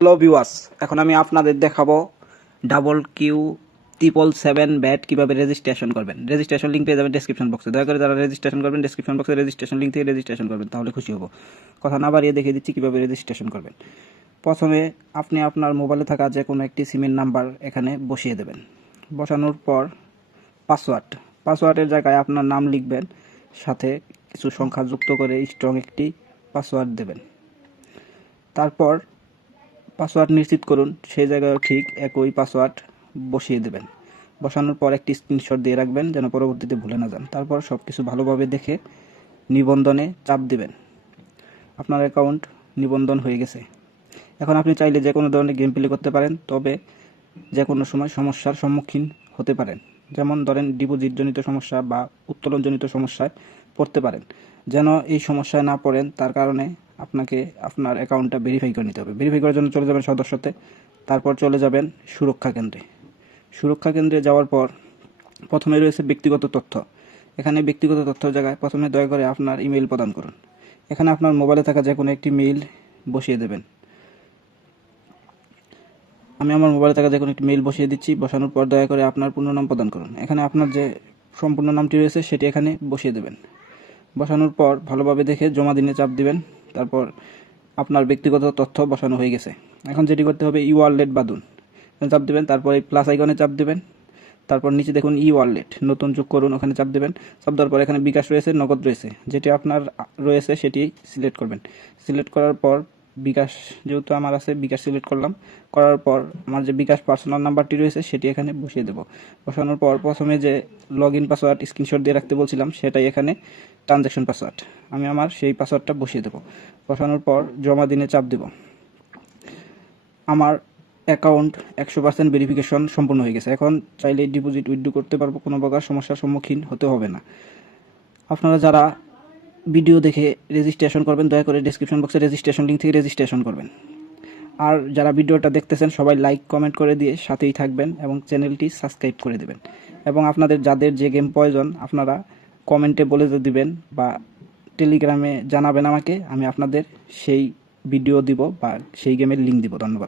Hello viewers, এখন আমি আপনাদের দেখাবো WQ777 ব্যাট কিভাবে রেজিস্ট্রেশন করবেন। রেজিস্ট্রেশন লিঙ্ক পেয়ে যাবেন ডেসক্রিপশন বক্সে। দয়া করে যারা রেজিস্ট্রেশন করবেন ডেসক্রিপশন বক্সে রেজিস্ট্রেশন লিঙ্ক থেকে রেজিস্ট্রেশন করবেন, তাহলে খুশি হব। কথা না বাড়িয়ে দেখিয়ে দিচ্ছি কিভাবে রেজিস্ট্রেশন করবেন। প্রথমে আপনি আপনার মোবাইলে থাকা যে কোনো একটি সিমের নাম্বার এখানে বসিয়ে দেবেন। বসানোর পর পাসওয়ার্ডের জায়গায় আপনার নাম লিখবেন, সাথে কিছু সংখ্যা যুক্ত করে স্ট্রং একটি পাসওয়ার্ড দেবেন। তারপর পাসওয়ার্ড নিশ্চিত করুন, সেই জায়গায়ও ঠিক একই পাসওয়ার্ড বসিয়ে দেবেন। বসানোর পর একটি স্ক্রিনশট দিয়ে রাখবেন যেন পরবর্তীতে ভুলে না যান। তারপর সব কিছু ভালোভাবে দেখে নিবন্ধনে চাপ দিবেন। আপনার অ্যাকাউন্ট নিবন্ধন হয়ে গেছে। এখন আপনি চাইলে যে কোনো ধরনের গেম প্লে করতে পারেন, তবে যে কোনো সময় সমস্যার সম্মুখীন হতে পারেন। যেমন ধরেন ডিপোজিটজনিত সমস্যা বা উত্তোলনজনিত সমস্যায় পড়তে পারেন। যেন এই সমস্যায় না পড়েন, তার কারণে আপনাকে আপনার অ্যাকাউন্টটা ভেরিফাই করে নিতে হবে। ভেরিফাই করার জন্য চলে যাবেন সদস্যতে, তারপর চলে যাবেন সুরক্ষা কেন্দ্রে। সুরক্ষা কেন্দ্রে যাওয়ার পর প্রথমে রয়েছে ব্যক্তিগত তথ্য। এখানে ব্যক্তিগত তথ্যের জায়গায় প্রথমে দয়া করে আপনার ইমেল প্রদান করুন। এখানে আপনার মোবাইলে থাকা যে কোনো একটি মেইল বসিয়ে দেবেন। আমি আমার মোবাইলে থাকা যে কোনো একটি মেইল বসিয়ে দিচ্ছি। বসানোর পর দয়া করে আপনার পূর্ণ নাম প্রদান করুন। এখানে আপনার যে সম্পূর্ণ নামটি রয়েছে সেটি এখানে বসিয়ে দেবেন। বসানোর পর ভালোভাবে দেখে জমা দিনে চাপ দিবেন। তারপর আপনার ব্যক্তিগত তথ্য বসানো হয়ে গেছে। এখন যেটি করতে হবে, ই ওয়ালেট বাঁধুন, চাপ দেবেন। তারপর এই প্লাস আইকনে চাপ দেবেন। তারপর নিচে দেখুন ই ওয়ালেট নতুন যোগ করুন, ওখানে চাপ দেবেন। চাপ দেওয়ার পর এখানে বিকাশ রয়েছে, নগদ রয়েছে, যেটি আপনার রয়েছে সেটি সিলেক্ট করবেন। সিলেক্ট করার পর বিকাশ যেহেতু আমার আছে, বিকাশ সিলেক্ট করলাম। করার পর আমার যে বিকাশ পার্সোনাল নাম্বারটি রয়েছে সেটি এখানে বসিয়ে দেব। বসানোর পর প্রথমে যে লগ ইন পাসওয়ার্ড স্ক্রিনশট দিয়ে রাখতে বলছিলাম, সেটাই এখানে ট্রানজ্যাকশন পাসওয়ার্ড। আমি আমার সেই পাসওয়ার্ডটা বসিয়ে দেব। বসানোর পর জমা দিনে চাপ দেব। আমার অ্যাকাউন্ট 100% ভেরিফিকেশন সম্পূর্ণ হয়ে গেছে। এখন চাইলে ডিপোজিট উইথড্র করতে পারবো, কোনো প্রকার সমস্যার সম্মুখীন হতে হবে না। আপনারা যারা ভিডিও দেখে রেজিস্ট্রেশন করবেন, দয়া করে ডেসক্রিপশন বক্সে রেজিস্ট্রেশন লিঙ্ক থেকে রেজিস্ট্রেশন করবেন। আর যারা ভিডিওটা দেখতেছেন সবাই লাইক কমেন্ট করে দিয়ে সাথেই থাকবেন এবং চ্যানেলটি সাবস্ক্রাইব করে দেবেন। এবং আপনাদের যাদের যে গেম প্রয়োজন আপনারা কমেন্টে বলে দিবেন বা টেলিগ্রামে জানাবেন আমাকে, আমি আপনাদের সেই ভিডিও দিব বা সেই গেমের লিঙ্ক দিব। ধন্যবাদ।